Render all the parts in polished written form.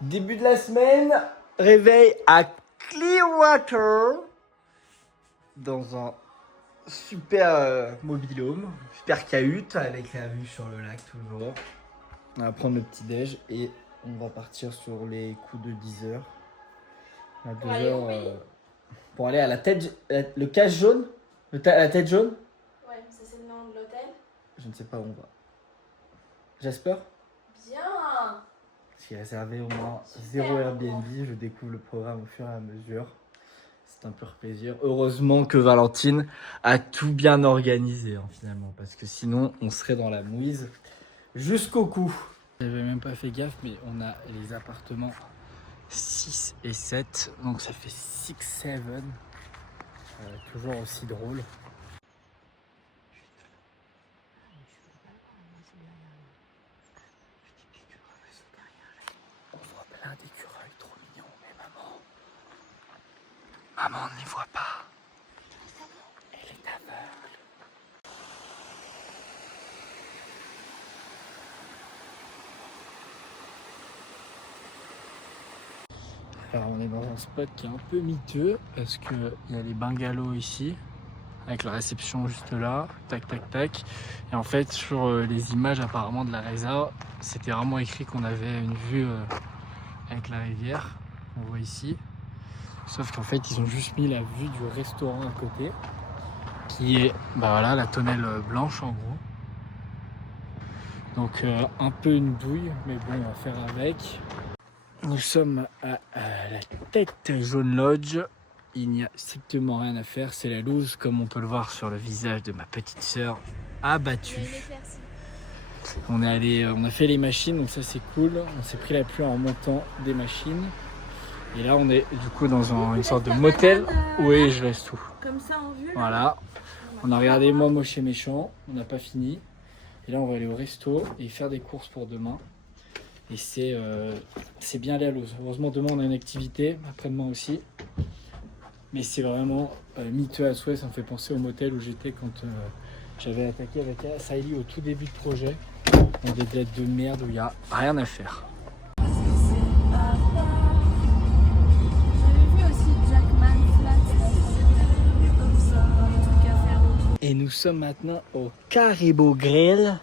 Début de la semaine, réveil à Clearwater, dans un super mobil-home, super cahute avec la vue sur le lac toujours. On va prendre le petit déj et on va partir sur les coups de 10h. À 2h pour aller à la tête, le cache jaune, la tête jaune. Ouais, ça c'est le nom de l'hôtel. Je ne sais pas où on va. Jasper. Bien. J'ai réservé au moins Super. 0 Airbnb, je découvre le programme au fur et à mesure. C'est un pur plaisir. Heureusement que Valentine a tout bien organisé finalement, parce que sinon on serait dans la mouise jusqu'au cou. J'avais même pas fait gaffe, mais on a les appartements 6 et 7, donc ça fait 6-7. Toujours aussi drôle. On voit plein d'écureuils, trop mignons, mais maman ne les voit pas. Elle est aveugle. Alors on est dans un spot qui est un peu miteux parce qu'il y a les bungalows ici avec la réception juste là, tac tac tac. Et en fait sur les images apparemment de la résa, c'était vraiment écrit qu'on avait une vue avec la rivière, on voit ici. Sauf qu'en fait ils ont juste mis la vue du restaurant à côté qui est voilà, la tonnelle blanche en gros. Donc un peu une douille, mais bon on va faire avec. Nous sommes à la Tête Jaune Lodge. Il n'y a strictement rien à faire, c'est la loose comme on peut le voir sur le visage de ma petite sœur abattue. On a fait les machines, donc ça c'est cool. On s'est pris la pluie en remontant des machines. Et là on est du coup dans une sorte de motel. Oui, je laisse tout. Comme ça en vue. Voilà. On a regardé Moi Moche et Méchant, on n'a pas fini. Et là on va aller au resto et faire des courses pour demain. Et c'est bien la loose. Heureusement demain on a une activité, après-demain aussi. Mais c'est vraiment miteux à souhait, ça me fait penser au motel où j'étais quand j'avais attaqué avec Saïli au tout début de projet. Dans des dates de merde où il n'y a rien à faire. J'avais vu aussi Jackman Flat, comme ça, un truc à faire autour. Et nous sommes maintenant au Caribou Grill,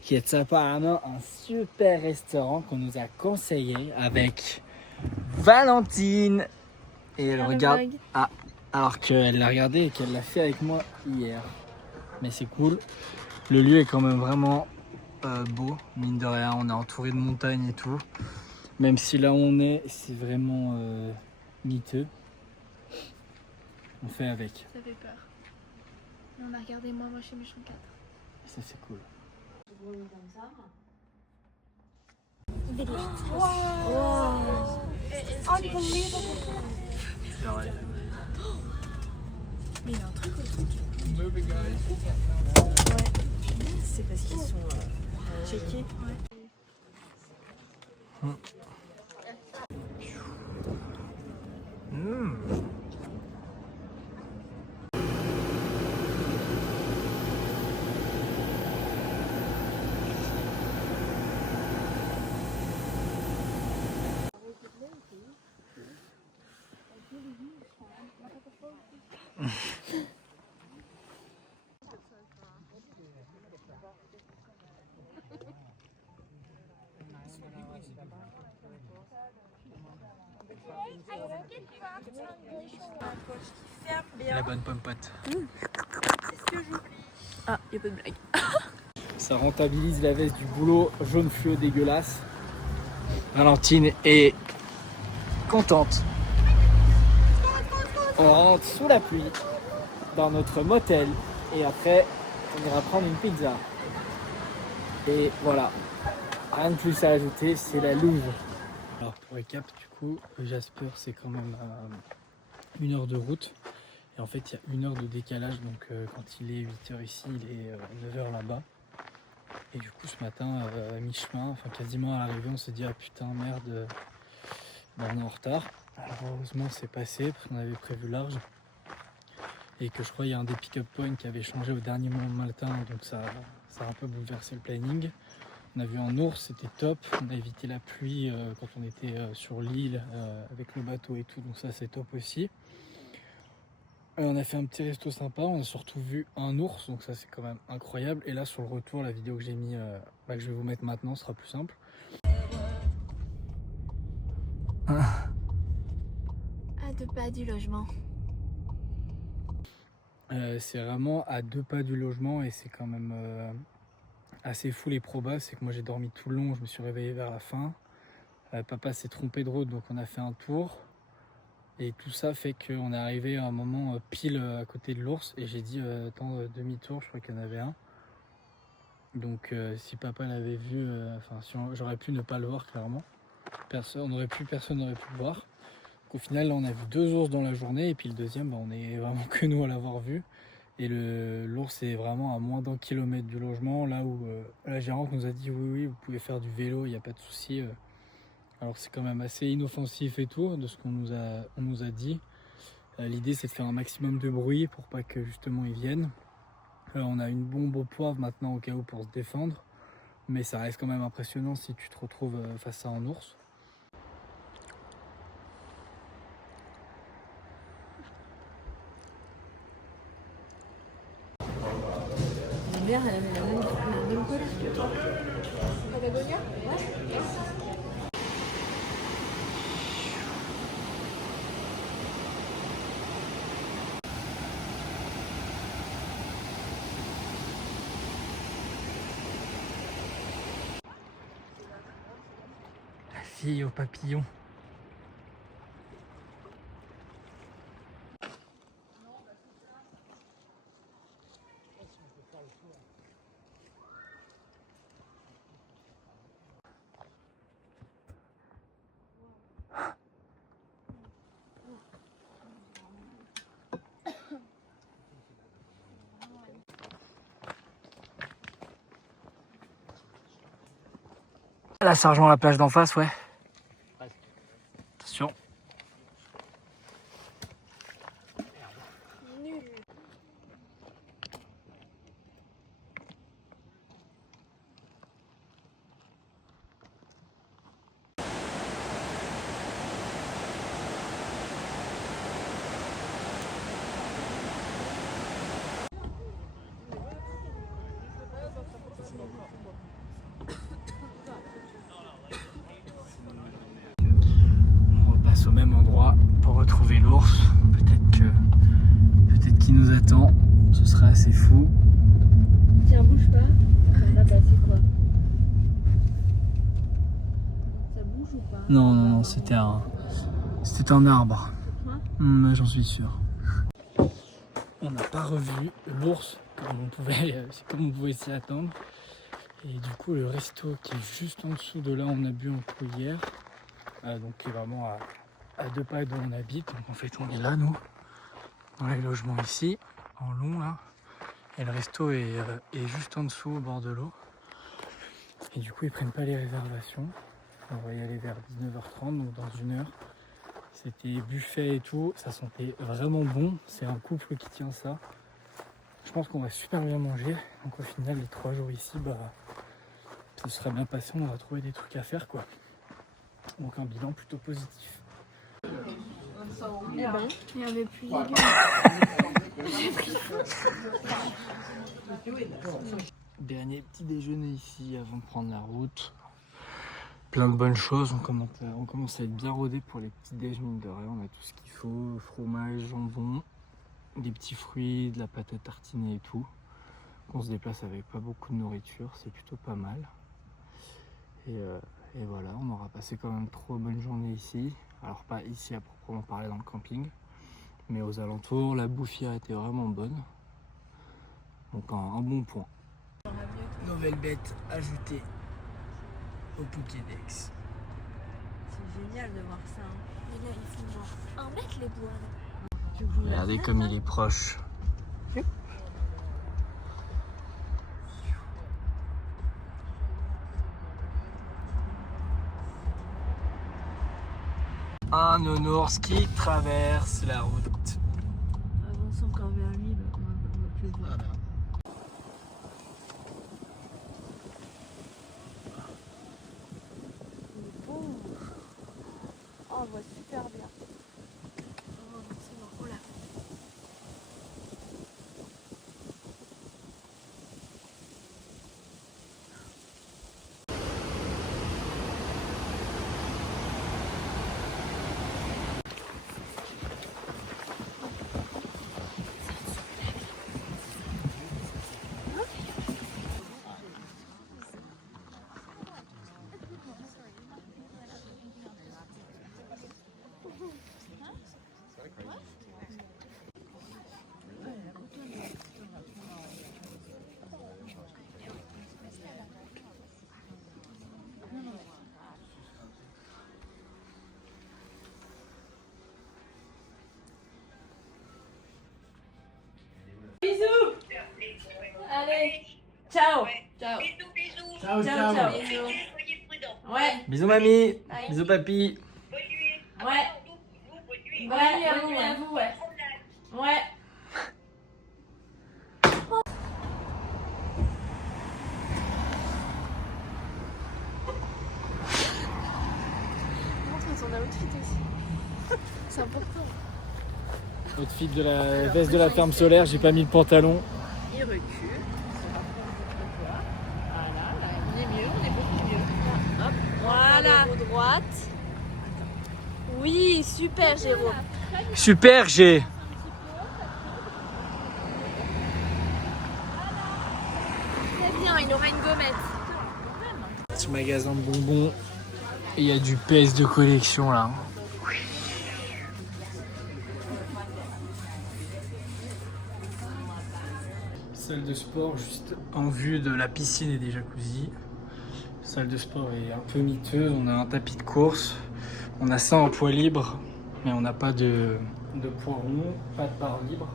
qui est apparemment un super restaurant qu'on nous a conseillé avec Valentine. Et elle regarde. Ah, alors qu'elle l'a regardé et qu'elle l'a fait avec moi hier. Mais c'est cool. Le lieu est quand même vraiment beau, mine de rien. On est entouré de montagnes et tout. Même si là où on est, c'est vraiment miteux. On fait avec. Ça fait peur. Mais on a regardé Moi Moche et Méchant 4. Ça c'est cool. Mais il y a un truc autour. C'est parce qu'ils sont checkés. La bonne pomme-pote. Ah, il n'y a pas de blague. Ça rentabilise la veste du boulot jaune fluo dégueulasse. Valentine est contente. On rentre sous la pluie dans notre motel et après on ira prendre une pizza. Et voilà, rien de plus à ajouter, c'est la louve. Alors pour récap, du coup, Jasper c'est quand même 1 heure de route. Et en fait il y a 1 heure de décalage, donc quand il est 8h ici, il est 9h là-bas. Et du coup ce matin, à mi-chemin, enfin quasiment à l'arrivée, on se dit ah putain merde, on est en retard. Alors heureusement c'est passé parce qu'on avait prévu large. Et que je crois qu'il y a un des pick-up points qui avait changé au dernier moment matin, donc ça a un peu bouleversé le planning. On a vu un ours, c'était top. On a évité la pluie quand on était sur l'île avec le bateau et tout, donc ça c'est top aussi. On a fait un petit resto sympa, on a surtout vu un ours, donc ça c'est quand même incroyable. Et là sur le retour, la vidéo que j'ai mis, que je vais vous mettre maintenant, sera plus simple. À 2 pas du logement. C'est vraiment à 2 pas du logement et c'est quand même assez fou les probas. C'est que moi j'ai dormi tout le long, je me suis réveillé vers la fin. Papa s'est trompé de route, donc on a fait un tour. Et tout ça fait qu'on est arrivé à un moment pile à côté de l'ours et j'ai dit attends, demi-tour, je crois qu'il y en avait un. Donc si papa l'avait vu, si j'aurais pu ne pas le voir clairement. Personne n'aurait pu le voir. Donc, au final là, on a vu 2 ours dans la journée et puis le deuxième on est vraiment que nous à l'avoir vu. Et l'ours est vraiment à moins d'1 kilomètre du logement, là où la gérante nous a dit oui vous pouvez faire du vélo, il n'y a pas de souci. Alors c'est quand même assez inoffensif et tout de ce qu'on nous a dit. L'idée c'est de faire un maximum de bruit pour pas que justement ils viennent. On a une bombe au poivre maintenant au cas où pour se défendre. Mais ça reste quand même impressionnant si tu te retrouves face à un ours. Ma mère, elle avait la même colère que toi. Patagonia? Ouais. La fille au papillon. Là, ça rejoint la plage d'en face, ouais. Attention. On repasse au même endroit pour retrouver l'ours. Peut-être qu'il nous attend. Ce serait assez fou. Tiens, bouge pas. Là, bah, c'est quoi? Ça bouge ou pas? Non, c'était un arbre. J'en suis sûr. On n'a pas revu l'ours comme on pouvait s'y attendre. Et du coup, le resto qui est juste en dessous de là, on a bu un coup hier. Donc qui est vraiment à 2 pas d'où on habite. Donc en fait, on est là, nous, dans les logements ici, en long là. Et le resto est juste en dessous, au bord de l'eau. Et du coup, ils prennent pas les réservations. On va y aller vers 19h30, donc dans 1 heure. C'était buffet et tout, ça sentait vraiment bon. C'est un couple qui tient ça. Je pense qu'on va super bien manger. Donc au final, les 3 jours ici, ça sera bien passé. On aura trouvé des trucs à faire, quoi. Donc un bilan plutôt positif. Eh ben, il y avait plus de Dernier petit déjeuner ici avant de prendre la route. Plein de bonnes choses. On commence à être bien rodé pour les petits déjeuners de rien. On a tout ce qu'il faut, fromage, jambon, des petits fruits, de la pâte à tartiner et tout. On se déplace avec pas beaucoup de nourriture, c'est plutôt pas mal. Et voilà, on aura passé quand même 3 bonnes journées ici. Alors pas ici à proprement parler dans le camping, mais aux alentours, la bouffe hier était vraiment bonne. Donc un bon point. Nouvelle bête ajoutée au Pokédex. C'est génial de voir ça. Hein. Mais là, ils font genre 1 mètre les bois. Là. Regardez comme il est proche. Un nounours qui traverse la route. Avance encore vers lui, on va plus le voir. Voilà. on voit super bien. Oh, c'est bon. Oh là. Allez, ciao. Ciao. Ciao, Ciao, ciao. Ouais. Bisous mamie. Bisous papy. Ouais. Bonne nuit à vous, ouais. Ouais. Montre son outfit aussi. C'est important. Outfit de la veste de la ferme solaire, j'ai pas mis le pantalon. Il recule. Voilà, là, on est mieux, on est beaucoup mieux. Hop, voilà. Dos droite. Oui, super Jérôme. Super G. Très bien, il aura une gommette. Petit magasin de bonbons. Et il y a du PS de collection là. Salle de sport juste en vue de la piscine et des jacuzzis. Salle de sport est un peu miteuse, on a un tapis de course, on a ça en poids libre, mais on n'a pas de poids rond, pas de barre libre.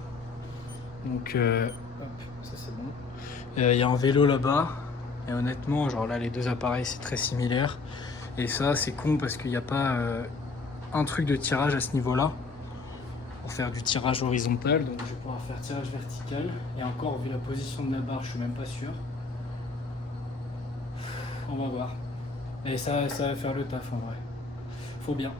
Donc hop, ça c'est bon. Il y a un vélo là-bas, et honnêtement, genre là les deux appareils c'est très similaire. Et ça c'est con parce qu'il n'y a pas un truc de tirage à ce niveau-là. Pour faire du tirage horizontal, donc je vais pouvoir faire tirage vertical. Et encore, vu la position de la barre, je suis même pas sûr. On va voir. Et ça va faire le taf en vrai. Faut bien.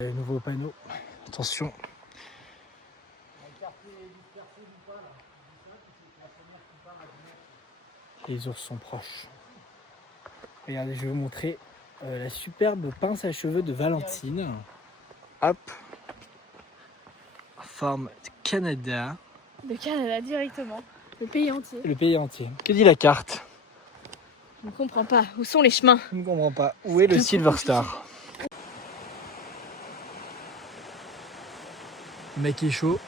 Nouveau panneau. Attention. Les ours sont proches. Regardez, je vais vous montrer la superbe pince à cheveux de Valentine. Hop. Forme Canada. Le Canada directement. Le pays entier. Le pays entier. Que dit la carte? On ne comprend pas. Où sont les chemins? Je ne comprends pas. Où est le Silver Star? Le mec est chaud.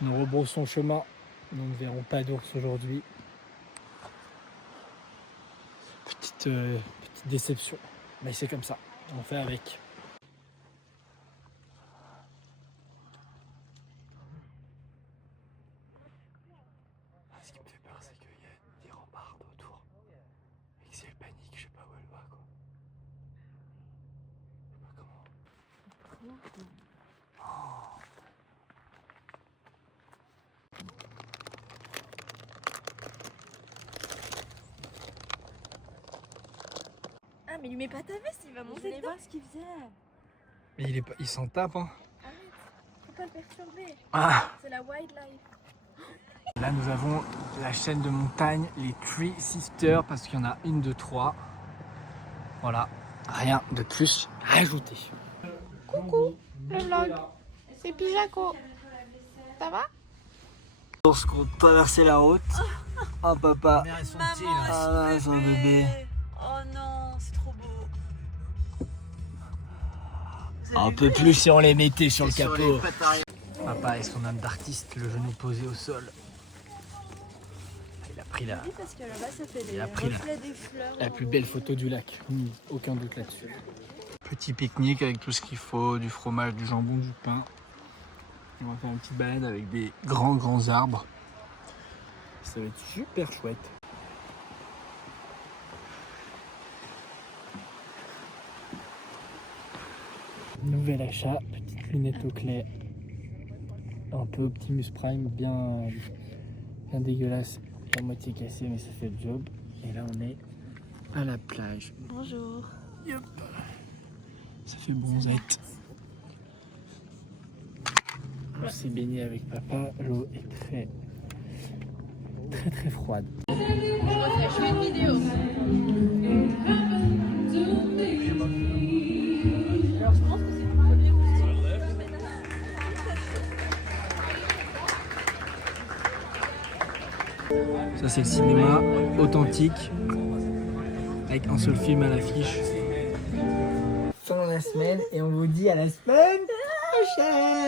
Nous rebroussons chemin. Nous ne verrons pas d'ours aujourd'hui. Petite déception. Mais c'est comme ça. On fait avec. Ce qui me fait peur, c'est qu'il y a des remparts autour. Et que si elle panique, je sais pas où elle va, quoi. Je sais pas comment. Ah, mais lui mets pas ta veste, il va monter dedans. ce qu'il faisait. Mais il s'en tape, hein. Arrête, faut pas le perturber. Ah. C'est la wildlife. Là, nous avons la chaîne de montagne, les Three Sisters, parce qu'il y en a une, deux, trois. Voilà, rien de plus à ajouter. Coucou, le vlog. C'est Pijaco. Ça va? Lorsqu'on traversait la route, oh papa, ah son bébé. Oh non, c'est trop beau. Un peu plus si on les mettait sur le capot. Papa et son âme d'artiste, le genou posé au sol. Il a pris la, Parce que là-bas, ça fait il a pris des fleurs. la plus belle photo du lac. Aucun doute là-dessus. Petit pique-nique avec tout ce qu'il faut, du fromage, du jambon, du pain. On va faire une petite balade avec des grands arbres. Ça va être super chouette. Nouvel achat, petite lunette au clair. Un peu Optimus Prime, bien dégueulasse, à moitié cassé, mais ça fait le job. Et là, on est à la plage. Bonjour. Yop. Ça fait bronzette. On s'est baigné avec papa, l'eau est très froide. Je fais une vidéo. Alors, je pense que c'est le premier Ça c'est le cinéma authentique avec un seul film à l'affiche. Fin de la semaine et on vous dit à la semaine prochaine.